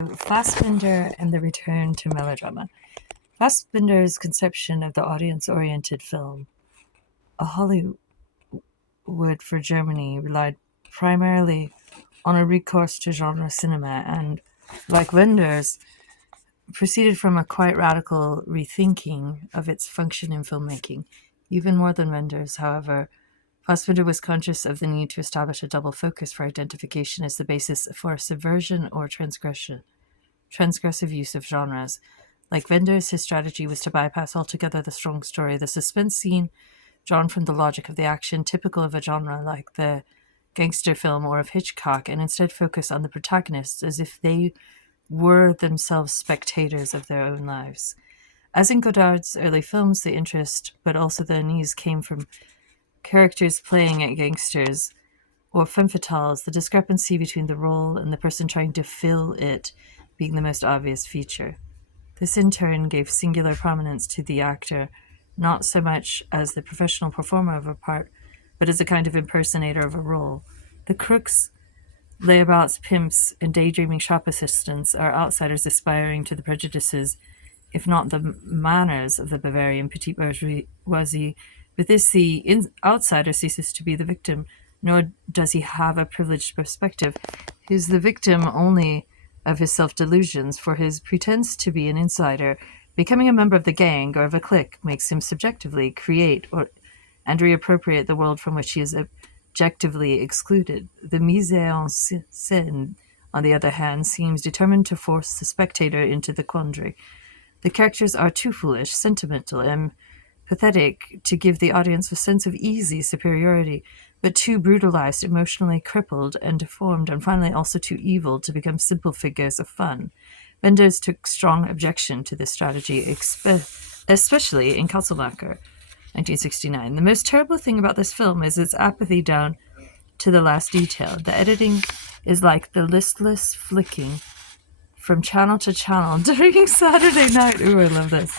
Fassbinder and the Return to Melodrama. Fassbinder's conception of the audience-oriented film, a Hollywood for Germany, relied primarily on a recourse to genre cinema and, like Wender's, proceeded from a quite radical rethinking of its function in filmmaking. Even more than Wender's, however, Fassbinder was conscious of the need to establish a double focus for identification as the basis for subversion or transgressive use of genres. Like Wender's, his strategy was to bypass altogether the strong story, the suspense scene drawn from the logic of the action, typical of a genre like the gangster film or of Hitchcock, and instead focus on the protagonists as if they were themselves spectators of their own lives. As in Godard's early films, the interest, but also the unease, came from characters playing at gangsters or femme fatales, the discrepancy between the role and the person trying to fill it being the most obvious feature. This in turn gave singular prominence to the actor, not so much as the professional performer of a part, but as a kind of impersonator of a role. The crooks, layabouts, pimps, and daydreaming shop assistants are outsiders aspiring to the prejudices, if not the manners, of the Bavarian petite bourgeoisie. With this, the outsider ceases to be the victim, nor does he have a privileged perspective. He is the victim only of his self-delusions, for his pretense to be an insider, becoming a member of the gang or of a clique, makes him subjectively create and reappropriate the world from which he is objectively excluded. The mise en scène, on the other hand, seems determined to force the spectator into the quandary. The characters are too foolish, sentimental, and pathetic to give the audience a sense of easy superiority, but too brutalized, emotionally crippled and deformed, and finally also too evil to become simple figures of fun. Wenders took strong objection to this strategy, especially in Katzelmacher, 1969. The most terrible thing about this film is its apathy down to the last detail. The editing is like the listless flicking from channel to channel during Saturday night. Ooh, I love this.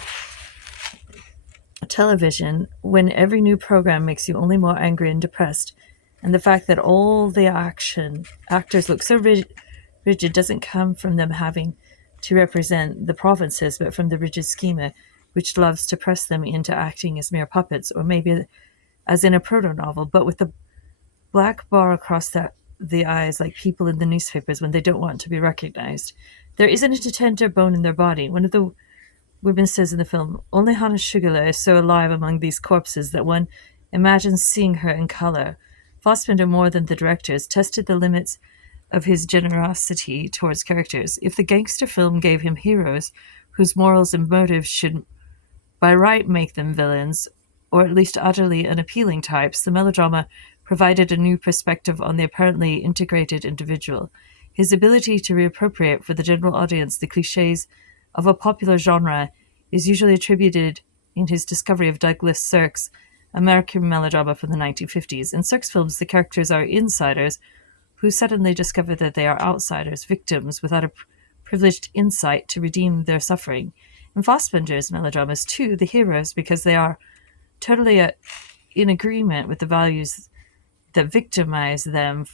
Television, when every new program makes you only more angry and depressed, and the fact that all the actors look so rigid doesn't come from them having to represent the provinces, but from the rigid schema which loves to press them into acting as mere puppets, or maybe as in a proto-novel, but with the black bar across the eyes like people in the newspapers when they don't want to be recognized. There isn't a tender bone in their body. One of the women says in the film, only Hannah Sugarler is so alive among these corpses that one imagines seeing her in color. Fassbinder, more than the directors, tested the limits of his generosity towards characters. If the gangster film gave him heroes whose morals and motives should by right make them villains, or at least utterly unappealing types, the melodrama provided a new perspective on the apparently integrated individual. His ability to reappropriate for the general audience the cliches of a popular genre is usually attributed in his discovery of Douglas Sirk's American melodrama from the 1950s. In Sirk's films, the characters are insiders who suddenly discover that they are outsiders, victims without a privileged insight to redeem their suffering. In Fassbinder's melodramas, too, the heroes, because they are totally in agreement with the values that victimize them,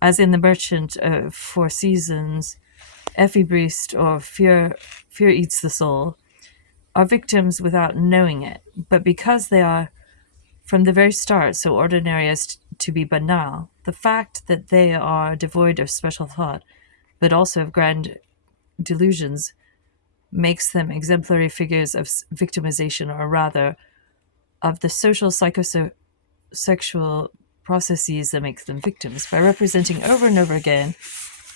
as in The Merchant of Four Seasons, Effie Briest, or Fear Eats the Soul, are victims without knowing it, but because they are, from the very start, so ordinary as to be banal, the fact that they are devoid of special thought, but also of grand delusions, makes them exemplary figures of victimization, or rather, of the social psychosexual processes that make them victims. By representing over and over again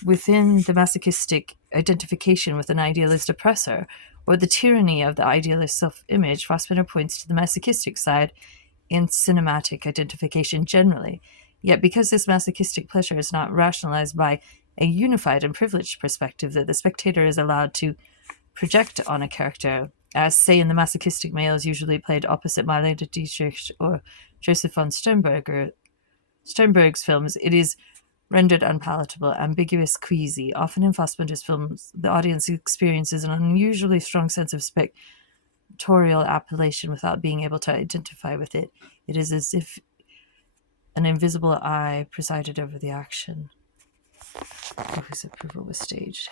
within the masochistic identification with an idealist oppressor, or the tyranny of the idealist self-image, Fassbinder points to the masochistic side in cinematic identification generally. Yet because this masochistic pleasure is not rationalized by a unified and privileged perspective that the spectator is allowed to project on a character, as, say, in the masochistic males usually played opposite Marlene Dietrich or Joseph von Sternberg's films, it is rendered unpalatable, ambiguous, queasy. Often in Fassbinder's films, the audience experiences an unusually strong sense of spectatorial appellation without being able to identify with it. It is as if an invisible eye presided over the action. whose approval was staged.